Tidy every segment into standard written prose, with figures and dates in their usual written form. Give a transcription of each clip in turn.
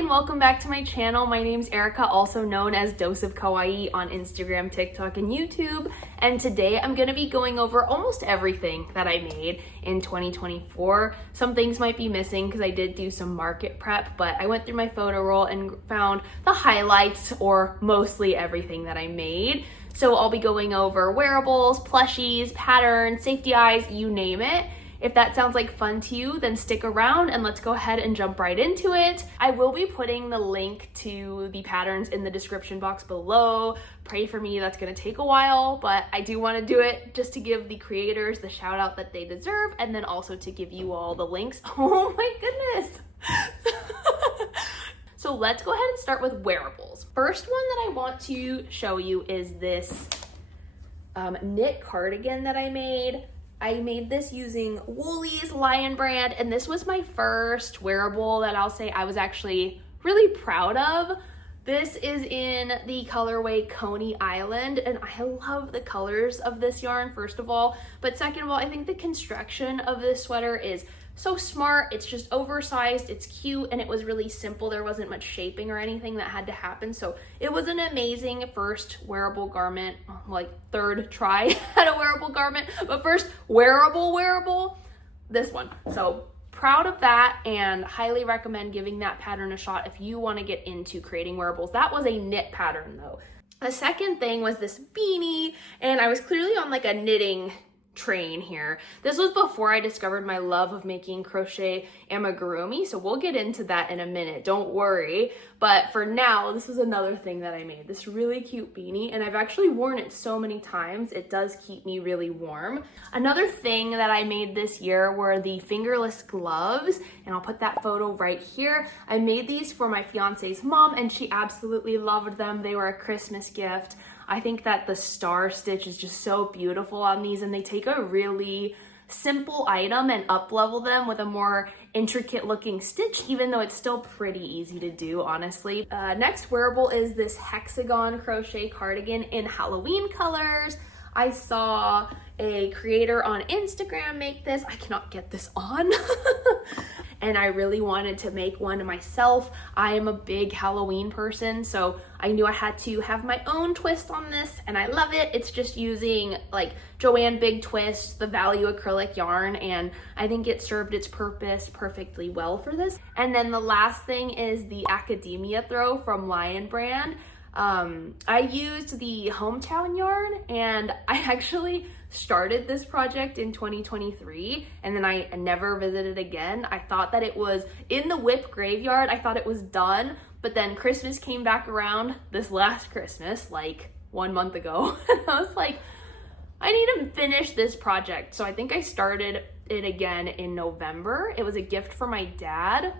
and welcome back to my channel. My name's Erica, also known as Dose of Kawaii on Instagram, TikTok, and YouTube. And today I'm gonna be going over almost everything that I made in 2024. Some things might be missing because I did do some market prep, but I went through my photo roll and found the highlights or mostly everything that I made. So I'll be going over wearables, plushies, patterns, safety eyes, you name it. If that sounds like fun to you, then stick around and let's go ahead and jump right into it. I will be putting the link to the patterns in the description box below. Pray for me, that's gonna take a while, but I do wanna do it just to give the creators the shout out that they deserve and then also to give you all the links. Oh my goodness. So let's go ahead and start with wearables. First one that I want to show you is this knit cardigan that I made. I made this using Woolies Lion brand, and this was my first wearable that I'll say I was actually really proud of. This is in the colorway Coney Island, and I love the colors of this yarn, first of all. But second of all, I think the construction of this sweater is so smart. It's just oversized, it's cute, and it was really simple. There wasn't much shaping or anything that had to happen. So it was an amazing first wearable garment, like third try at a wearable garment, but first wearable, this one. So proud of that and highly recommend giving that pattern a shot if you want to get into creating wearables. That was a knit pattern though. The second thing was this beanie, and I was clearly on like a knitting train here. This was before I discovered my love of making crochet amigurumi, so we'll get into that in a minute, don't worry. But for now, this was another thing that I made, this really cute beanie, and I've actually worn it so many times. It does keep me really warm. Another thing that I made this year were the fingerless gloves, and I'll put that photo right here. I made these for my fiance's mom, and she absolutely loved them. They were a Christmas gift. I think that the star stitch is just so beautiful on these, and they take a really simple item and up level them with a more intricate looking stitch, even though it's still pretty easy to do, honestly. Next wearable is this hexagon crochet cardigan in Halloween colors. I saw a creator on Instagram make this. I cannot get this on. And I really wanted to make one myself. I am a big Halloween person, so I knew I had to have my own twist on this, and I love it. It's just using like Joann Big Twist, the value acrylic yarn, and I think it served its purpose perfectly well for this. And then the last thing is the Academia throw from Lion brand. I used the Hometown yarn, and I actually started this project in 2023 and then I never visited again. I thought that it was in the whip graveyard. I thought it was done, but then Christmas came back around this last Christmas, like 1 month ago. And I was like, I need to finish this project. So I think I started it again in November. It was a gift for my dad.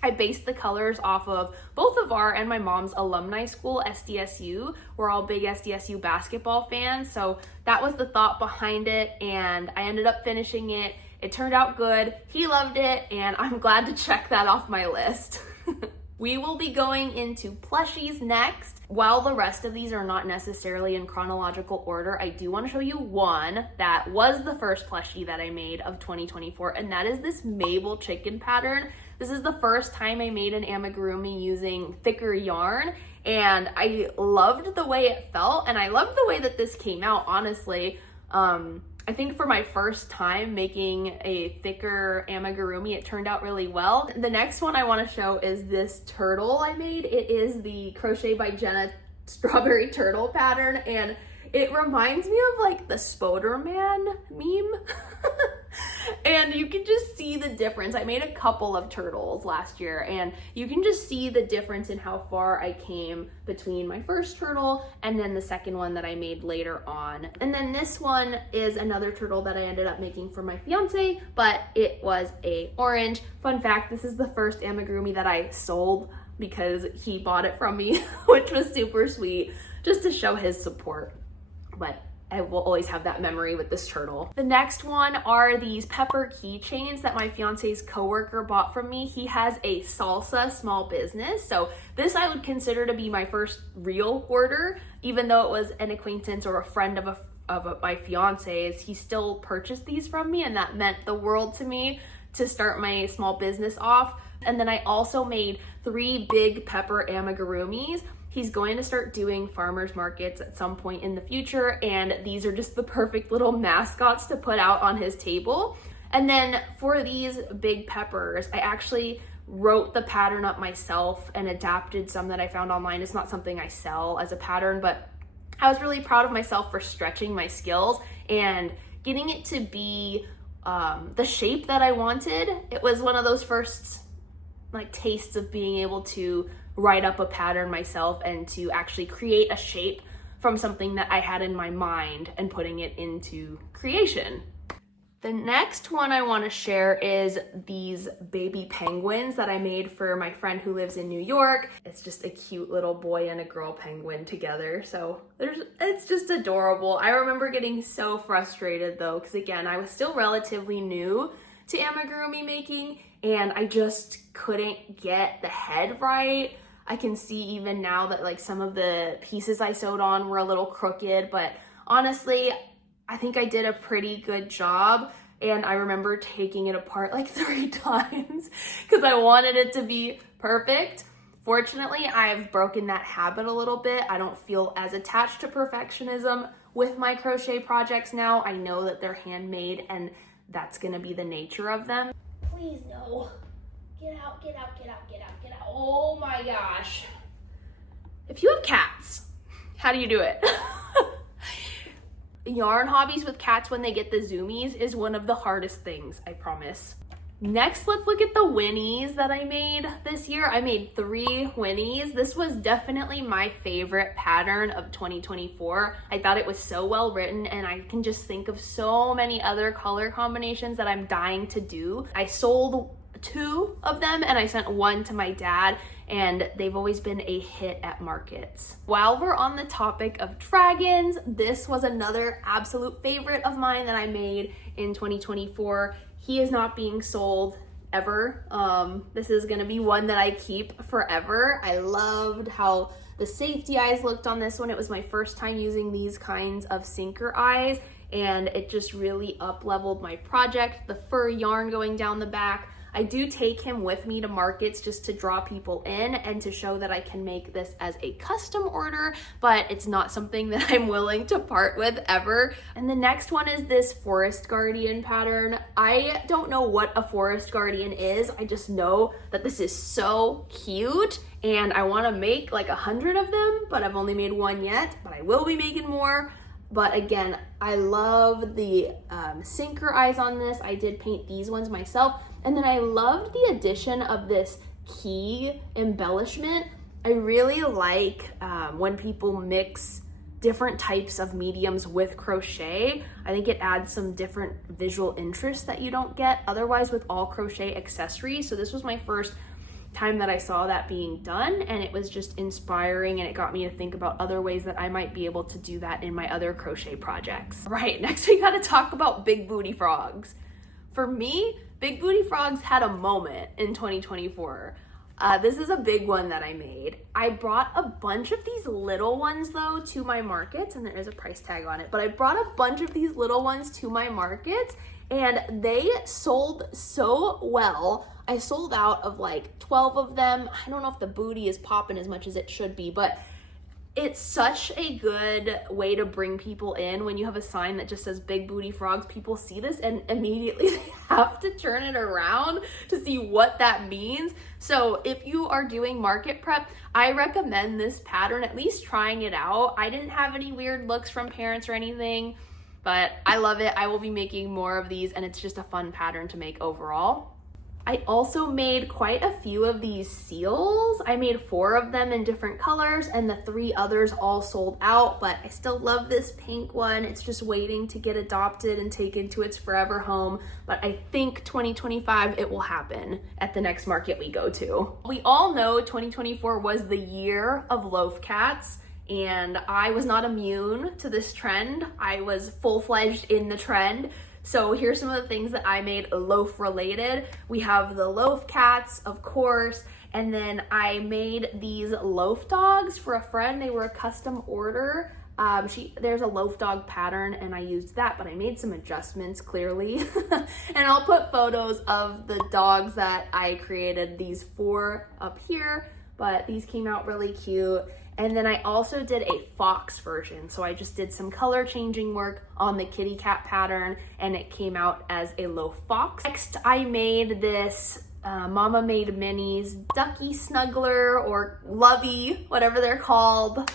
I based the colors off of both of our and my mom's alumni school, SDSU. We're all big SDSU basketball fans, so that was the thought behind it, and I ended up finishing it. It turned out good. He loved it, and I'm glad to check that off my list. We will be going into plushies next. While the rest of these are not necessarily in chronological order, I do want to show you one that was the first plushie that I made of 2024, and that is this Mabel chicken pattern. This is the first time I made an amigurumi using thicker yarn, and I loved the way it felt, and I loved the way that this came out, honestly. I think for my first time making a thicker amigurumi, it turned out really well. The next one I want to show is this turtle I made. It is the Crochet by Jenna strawberry turtle pattern, and it reminds me of like the Spoderman meme. And you can just see the difference. I made a couple of turtles last year, and you can just see the difference in how far I came between my first turtle and then the second one that I made later on. And then this one is another turtle that I ended up making for my fiance, but it was a orange. Fun fact, this is the first amigurumi that I sold because he bought it from me, which was super sweet, just to show his support. But I will always have that memory with this turtle. The next one are these pepper keychains that my fiance's coworker bought from me. He has a salsa small business, so this I would consider to be my first real order, even though it was an acquaintance or a friend of my fiance's. He still purchased these from me, and that meant the world to me to start my small business off. And then I also made 3 big pepper amigurumis. He's going to start doing farmers markets at some point in the future, and these are just the perfect little mascots to put out on his table. And then for these big peppers, I actually wrote the pattern up myself and adapted some that I found online. It's not something I sell as a pattern, but I was really proud of myself for stretching my skills and getting it to be the shape that I wanted. It was one of those first like tastes of being able to write up a pattern myself and to actually create a shape from something that I had in my mind and putting it into creation. The next one I want to share is these baby penguins that I made for my friend who lives in New York. It's just a cute little boy and a girl penguin together. So it's just adorable. I remember getting so frustrated though, because again, I was still relatively new to amigurumi making and I just couldn't get the head right. I can see even now that like some of the pieces I sewed on were a little crooked, but honestly, I think I did a pretty good job. And I remember taking it apart like 3 times because I wanted it to be perfect. Fortunately, I've broken that habit a little bit. I don't feel as attached to perfectionism with my crochet projects now. I know that they're handmade and that's gonna be the nature of them. Please no. Get out, get out, get out, get out, get out. Oh my gosh. If you have cats, how do you do it? Yarn hobbies with cats when they get the zoomies is one of the hardest things, I promise. Next, let's look at the Winnies that I made this year. I made 3 Winnies. This was definitely my favorite pattern of 2024. I thought it was so well written and I can just think of so many other color combinations that I'm dying to do. I sold 2 of them and I sent 1 to my dad and they've always been a hit at markets. While we're on the topic of dragons, this was another absolute favorite of mine that I made in 2024. He is not being sold ever. This is gonna be one that I keep forever. I loved how the safety eyes looked on this one. It was my first time using these kinds of sinker eyes and it just really up-leveled my project. The fur yarn going down the back. I do take him with me to markets just to draw people in and to show that I can make this as a custom order, but it's not something that I'm willing to part with ever. And the next one is this Forest Guardian pattern. I don't know what a Forest Guardian is. I just know that this is so cute and I want to make like 100 of them, but I've only made 1 yet, but I will be making more. But again, I love the sinker eyes on this. I did paint these ones myself. And then I loved the addition of this key embellishment. I really like when people mix different types of mediums with crochet. I think it adds some different visual interest that you don't get otherwise with all crochet accessories. So this was my first time that I saw that being done and it was just inspiring and it got me to think about other ways that I might be able to do that in my other crochet projects. Right, next we gotta talk about big booty frogs. For me, big booty frogs had a moment in 2024. This is a big one that I made. I brought a bunch of these little ones though to my markets and there is a price tag on it, but I brought a bunch of these little ones to my markets and they sold so well. I sold out of like 12 of them. I don't know if the booty is popping as much as it should be, but it's such a good way to bring people in when you have a sign that just says big booty frogs. People see this and immediately they have to turn it around to see what that means. So if you are doing market prep, I recommend this pattern, at least trying it out. I didn't have any weird looks from parents or anything, but I love it. I will be making more of these and it's just a fun pattern to make overall. I also made quite a few of these seals. I made 4 of them in different colors and the 3 others all sold out, but I still love this pink one. It's just waiting to get adopted and taken to its forever home. But I think 2025, it will happen at the next market we go to. We all know 2024 was the year of loaf cats. And I was not immune to this trend. I was full-fledged in the trend. So here's some of the things that I made loaf related. We have the loaf cats, of course, and then I made these loaf dogs for a friend. They were a custom order. There's a loaf dog pattern and I used that, but I made some adjustments clearly. And I'll put photos of the dogs that I created these for up here, but these came out really cute. And then I also did a fox version. So I just did some color changing work on the kitty cat pattern and it came out as a loaf fox. Next, I made this Mama Made Minis Ducky Snuggler or Lovey, whatever they're called.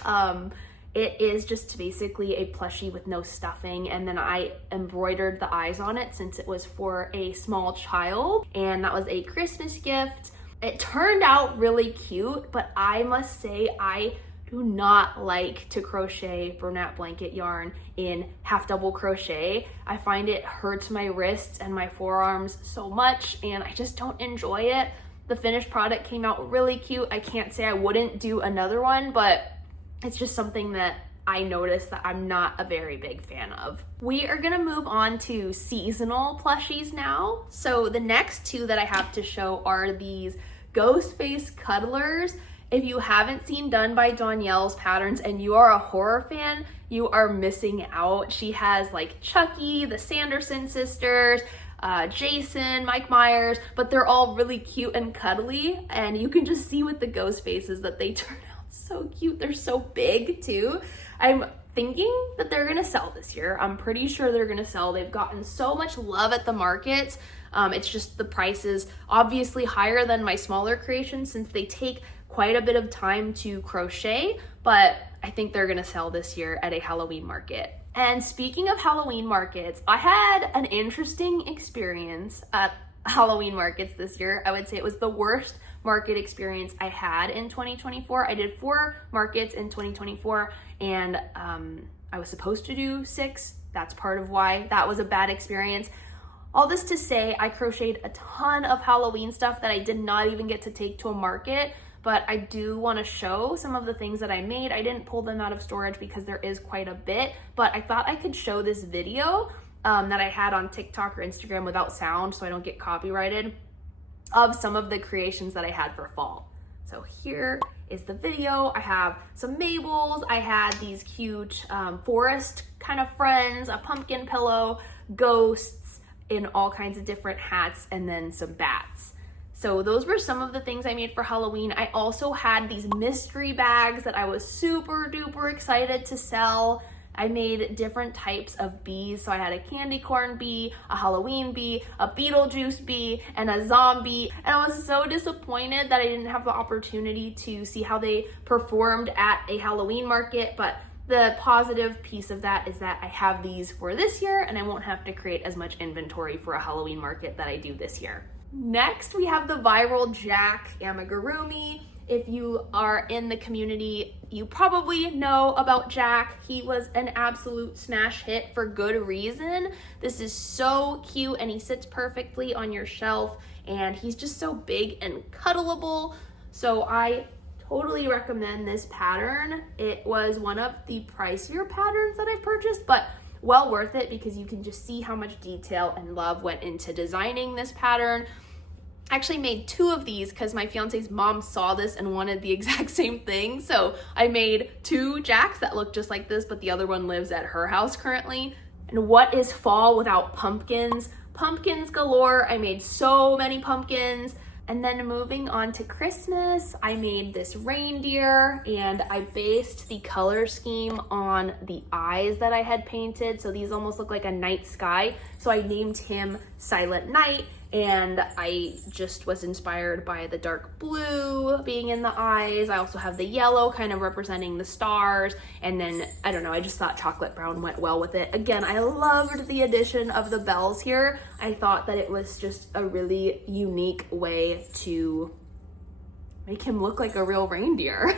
It is just basically a plushie with no stuffing, and then I embroidered the eyes on it since it was for a small child, and that was a Christmas gift. It turned out really cute, but I must say I do not like to crochet Bernat blanket yarn in half double crochet. I find it hurts my wrists and my forearms so much, and I just don't enjoy it. The finished product came out really cute. I can't say I wouldn't do another one, but it's just something that I noticed that I'm not a very big fan of. We are gonna move on to seasonal plushies now. So the next two that I have to show are these ghost face cuddlers. If you haven't seen Done by Danielle's patterns and you are a horror fan, you are missing out. She has like Chucky, the Sanderson sisters, Jason, Mike Myers, but they're all really cute and cuddly, and you can just see with the ghost faces that they turn out so cute. They're so big too. I'm thinking that they're gonna sell this year. I'm pretty sure they're gonna sell. They've gotten so much love at the markets. It's just the price is obviously higher than my smaller creations since they take quite a bit of time to crochet, but I think they're gonna sell this year at a Halloween market. And speaking of Halloween markets, I had an interesting experience at Halloween markets this year. I would say it was the worst market experience I had in 2024. I did 4 markets in 2024 and I was supposed to do 6. That's part of why that was a bad experience. All this to say, I crocheted a ton of Halloween stuff that I did not even get to take to a market, but I do want to show some of the things that I made. I didn't pull them out of storage because there is quite a bit, but I thought I could show this video that I had on TikTok or Instagram without sound so I don't get copyrighted of some of the creations that I had for fall. So here is the video. I have some Mabels. I had these cute forest kind of friends, a pumpkin pillow, ghosts in all kinds of different hats, and then some bats. So those were some of the things I made for Halloween. I also had these mystery bags that I was super duper excited to sell. I made different types of bees. So I had a candy corn bee, a Halloween bee, a Beetlejuice bee, and a zombie. And I was so disappointed that I didn't have the opportunity to see how they performed at a Halloween market. But the positive piece of that is that I have these for this year and I won't have to create as much inventory for a Halloween market that I do this year. Next, we have the viral Jack amigurumi. If you are in the community, you probably know about Jack. He was an absolute smash hit for good reason. This is so cute and he sits perfectly on your shelf and he's just so big and cuddleable. So I totally recommend this pattern. It was one of the pricier patterns that I purchased, but well worth it because you can just see how much detail and love went into designing this pattern. I actually made 2 of these because my fiance's mom saw this and wanted the exact same thing. So I made 2 Jacks that look just like this, but the other one lives at her house currently. And what is fall without pumpkins? Pumpkins galore. I made so many pumpkins. And then moving on to Christmas, I made this reindeer and I based the color scheme on the eyes that I had painted. So these almost look like a night sky. So I named him Silent Night, and I just was inspired by the dark blue being in the eyes. I also have the yellow kind of representing the stars. And then, I don't know, I just thought chocolate brown went well with it. Again, I loved the addition of the bells here. I thought that it was just a really unique way to make him look like a real reindeer.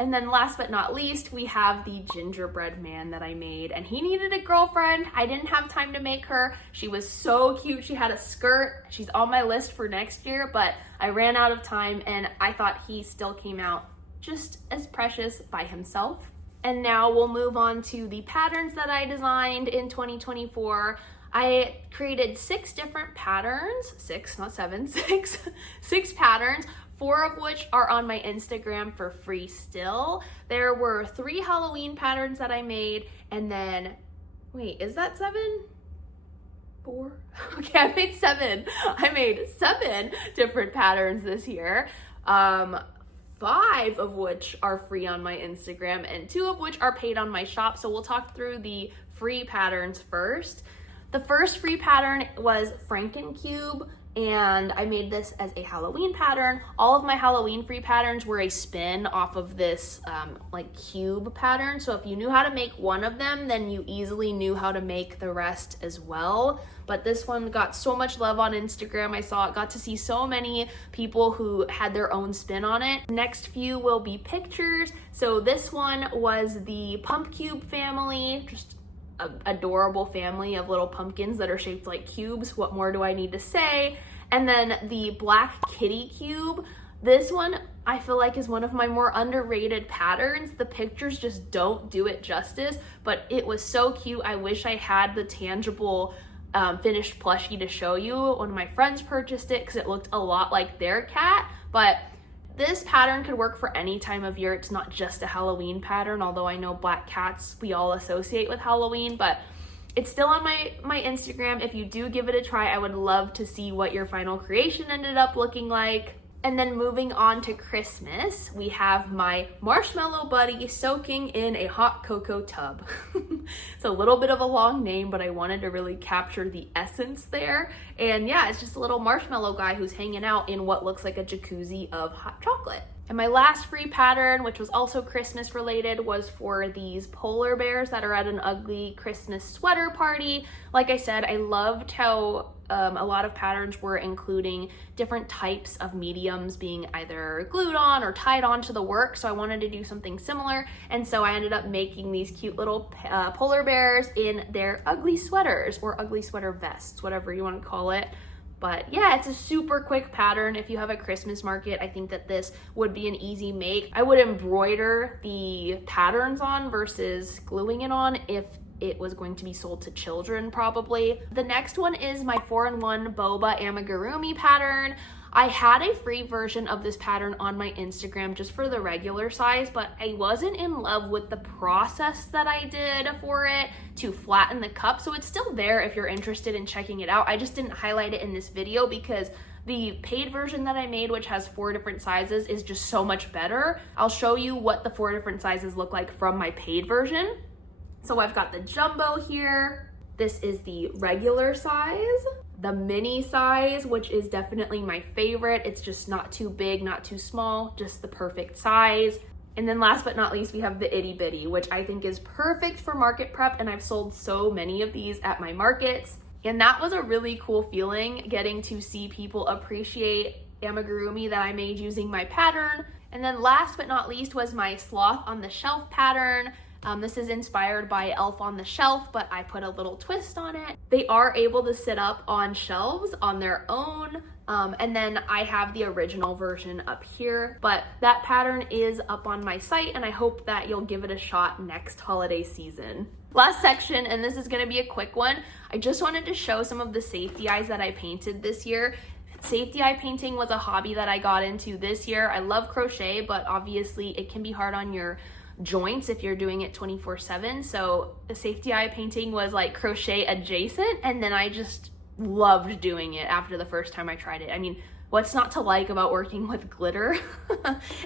And then last but not least, we have the gingerbread man that I made, and he needed a girlfriend. I didn't have time to make her. She was so cute. She had a skirt. She's on my list for next year, but I ran out of time and I thought he still came out just as precious by himself. And now we'll move on to the patterns that I designed in 2024. I created 6 different patterns, 6, not 7, 6 patterns 4 of which are on my Instagram for free still. There were 3 Halloween patterns that I made, and then, wait, is that 7? 4? Okay, I made 7. I made 7 different patterns this year. 5 of which are free on my Instagram and 2 of which are paid on my shop. So we'll talk through the free patterns first. The first free pattern was Frankencube, and I made this as a Halloween pattern. All of my Halloween free patterns were a spin off of this like cube pattern. So if you knew how to make one of them, then you easily knew how to make the rest as well. But this one got so much love on Instagram. I got to see so many people who had their own spin on it. Next few will be pictures. So this one was the Pumpcube family, just adorable family of little pumpkins that are shaped like cubes. What more do I need to say? And then the Black Kitty Cube. This one I feel like is one of my more underrated patterns. The pictures just don't do it justice, but it was so cute. I wish I had the tangible finished plushie to show you. One of my friends purchased it because it looked a lot like their cat, but this pattern could work for any time of year. It's not just a Halloween pattern, although I know black cats we all associate with Halloween, but it's still on my Instagram. If you do give it a try, I would love to see what your final creation ended up looking like. And then moving on to Christmas, we have my marshmallow buddy soaking in a hot cocoa tub. It's a little bit of a long name, but I wanted to really capture the essence there. And yeah, it's just a little marshmallow guy who's hanging out in what looks like a jacuzzi of hot chocolate. And my last free pattern, which was also Christmas related, was for these polar bears that are at an ugly Christmas sweater party. Like I said, I loved how a lot of patterns were including different types of mediums being either glued on or tied onto the work, so I wanted to do something similar, and so I ended up making these cute little polar bears in their ugly sweaters or ugly sweater vests, whatever you want to call it. But yeah, it's a super quick pattern. If you have a Christmas market, I think that this would be an easy make. I would embroider the patterns on versus gluing it on if it was going to be sold to children probably. The next one is my 4-in-1 boba amigurumi pattern. I had a free version of this pattern on my Instagram just for the regular size, but I wasn't in love with the process that I did for it to flatten the cup. So it's still there if you're interested in checking it out. I just didn't highlight it in this video because the paid version that I made, which has 4 different sizes, is just so much better. I'll show you what the 4 different sizes look like from my paid version. So I've got the jumbo here. This is the regular size, the mini size, which is definitely my favorite. It's just not too big, not too small, just the perfect size. And then last but not least, we have the itty bitty, which I think is perfect for market prep, and I've sold so many of these at my markets. And that was a really cool feeling, getting to see people appreciate amigurumi that I made using my pattern. And then last but not least was my sloth on the shelf pattern. This is inspired by Elf on the Shelf, but I put a little twist on it. They are able to sit up on shelves on their own. And then I have the original version up here, but that pattern is up on my site, and I hope that you'll give it a shot next holiday season. Last section, and this is gonna be a quick one. I just wanted to show some of the safety eyes that I painted this year. Safety eye painting was a hobby that I got into this year. I love crochet, but obviously it can be hard on your joints if you're doing it 24/7. So the safety eye painting was like crochet adjacent, and then I just loved doing it after the first time I tried it. I mean, what's not to like about working with glitter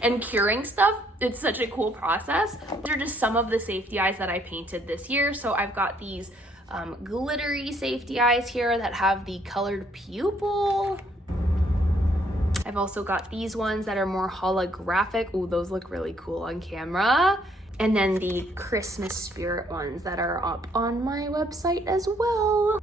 and curing stuff? It's such a cool process. These are just some of the safety eyes that I painted this year. So I've got these glittery safety eyes here that have the colored pupil. I've also got these ones that are more holographic. Ooh, those look really cool on camera. And then the Christmas spirit ones that are up on my website as well.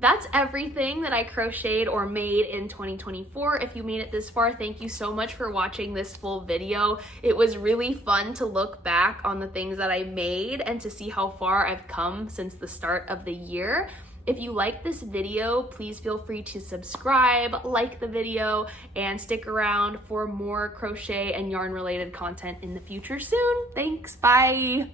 That's everything that I crocheted or made in 2024. If you made it this far, thank you so much for watching this full video. It was really fun to look back on the things that I made and to see how far I've come since the start of the year. If you like this video, please feel free to subscribe, like the video, and stick around for more crochet and yarn related content in the future soon. Thanks, bye.